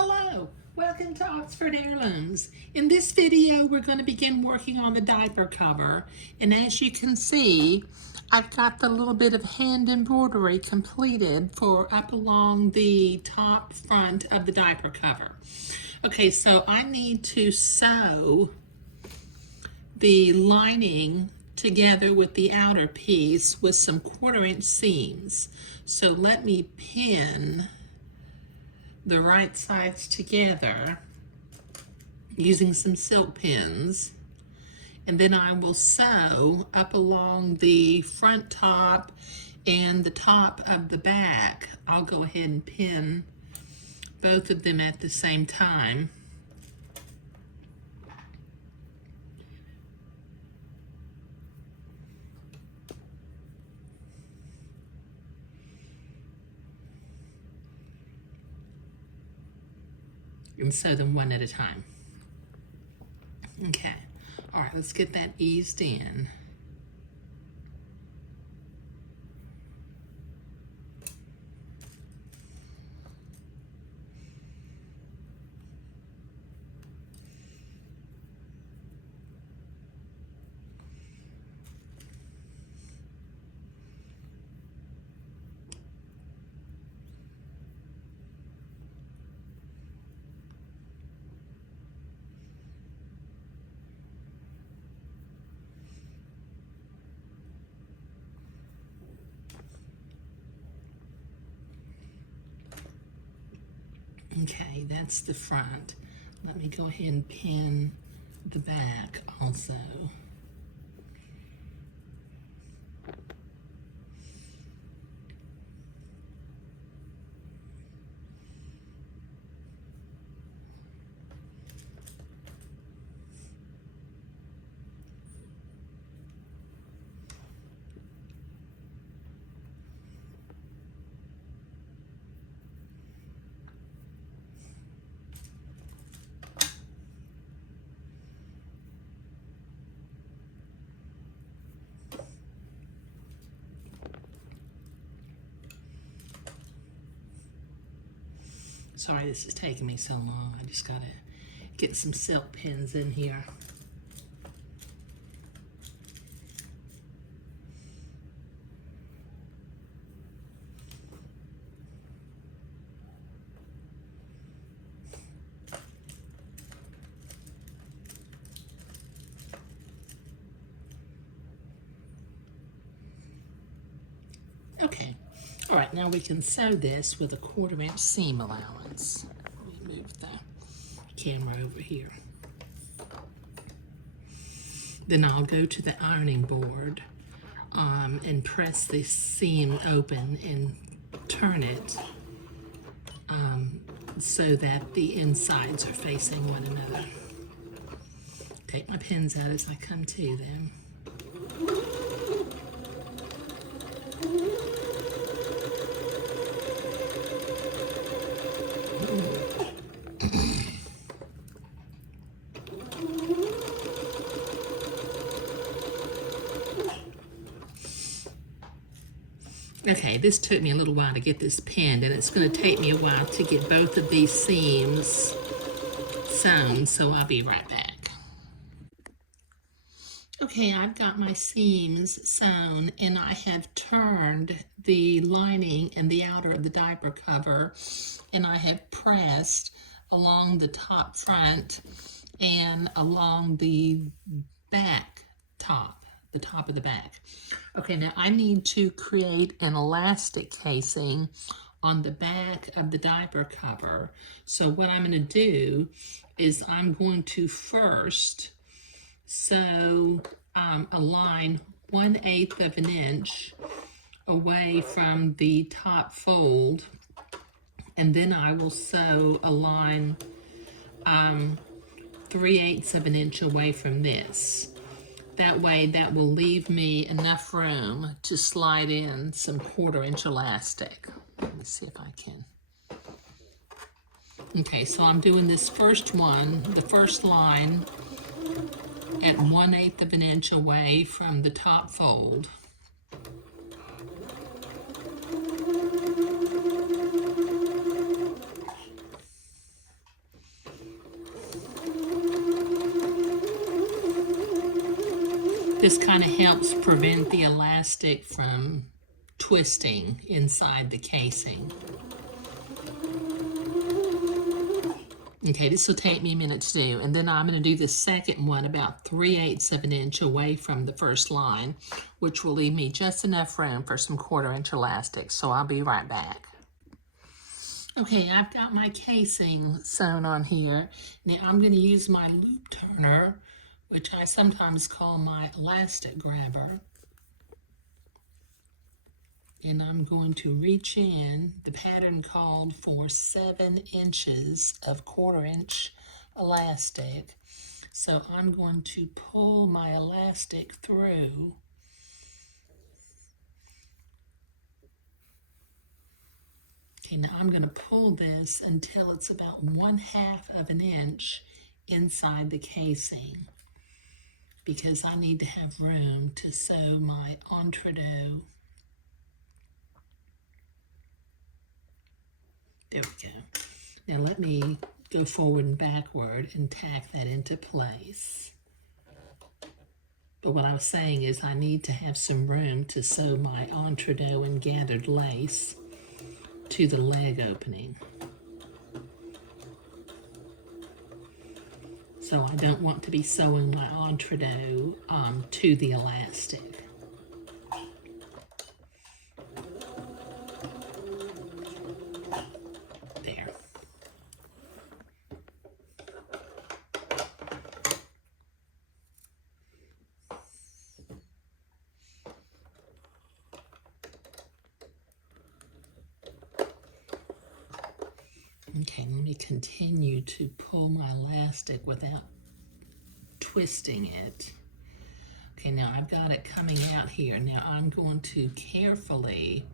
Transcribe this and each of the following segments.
Hello, welcome to Oxford Heirlooms. In this video, we're going to begin working on the diaper cover. And as you can see, I've got the little bit of hand embroidery completed for up along the top front of the diaper cover. Okay, so I need to sew the lining together with the outer piece with some 1/4" seams. So let me pin the right sides together using some silk pins, and then I will sew up along the front top and the top of the back. I'll go ahead and pin both of them at the same time. And sew them one at a time. Okay, all right, let's get that eased in. Okay, that's the front. Let me go ahead and pin the back also. Sorry this is taking me so long. I just gotta get some silk pins in here. Okay, all right, now we can sew this with a 1/4" seam allowance. Let me move the camera over here. Then I'll go to the ironing board and press this seam open and turn it so that the insides are facing one another. Take my pins out as I come to them. Okay, this took me a little while to get this pinned, and it's going to take me a while to get both of these seams sewn, so I'll be right back. Okay, I've got my seams sewn, and I have turned the lining and the outer of the diaper cover, and I have pressed along the top front and along the back top, the top of the back. Okay, now I need to create an elastic casing on the back of the diaper cover. So what I'm going to do is I'm going to first sew a line 1/8 of an inch away from the top fold, and then I will sew a line 3/8 of an inch away from this. That way, that will leave me enough room to slide in some 1/4" elastic. Let me see if I can. Okay, so I'm doing this first one, the first line, at 1/8 of an inch away from the top fold. This kind of helps prevent the elastic from twisting inside the casing. Okay, this will take me a minute to do, and then I'm going to do the second one about 3/8 of an inch away from the first line, which will leave me just enough room for some 1/4 inch elastic, so I'll be right back. Okay, I've got my casing sewn on here. Now I'm going to use my loop turner, which I sometimes call my elastic grabber. And I'm going to reach in. The pattern called for 7 inches of 1/4 inch elastic. So I'm going to pull my elastic through. Okay, now I'm going to pull this until it's about 1/2 of an inch inside the casing, because I need to have room to sew my entredeux. There we go. Now let me go forward and backward and tack that into place. But what I was saying is I need to have some room to sew my entredeux and gathered lace to the leg opening. So I don't want to be sewing my entredeux to the elastic. There. Okay, let me continue to pull my elastic without twisting it. Okay, now I've got it coming out here. Now I'm going to carefully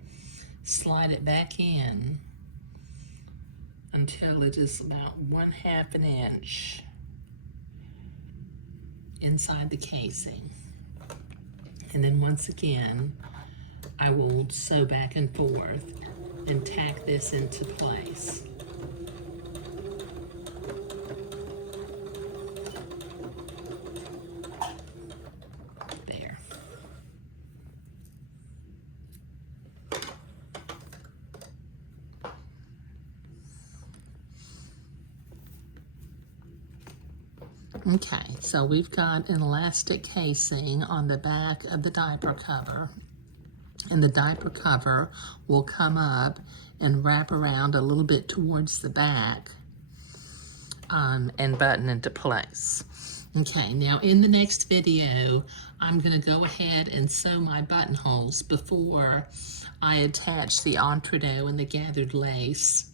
slide it back in until it is about 1/2 an inch inside the casing. And then once again, I will sew back and forth and tack this into place. There. Okay, so we've got an elastic casing on the back of the diaper cover, and the diaper cover will come up and wrap around a little bit towards the back and button into place. Okay, now in the next video, I'm going to go ahead and sew my buttonholes before I attach the entredeux and the gathered lace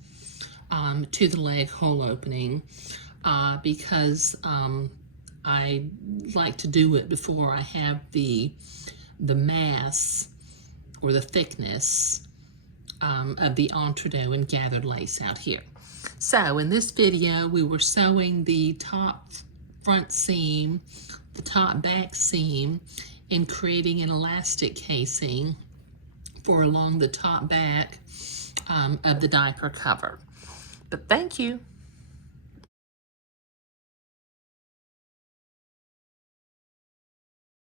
to the leg hole opening, because I like to do it before I have the mass or the thickness of the entredeux and gathered lace out here. So in this video, we were sewing the top front seam, the top back seam, and creating an elastic casing for along the top back of the diaper cover. But thank you.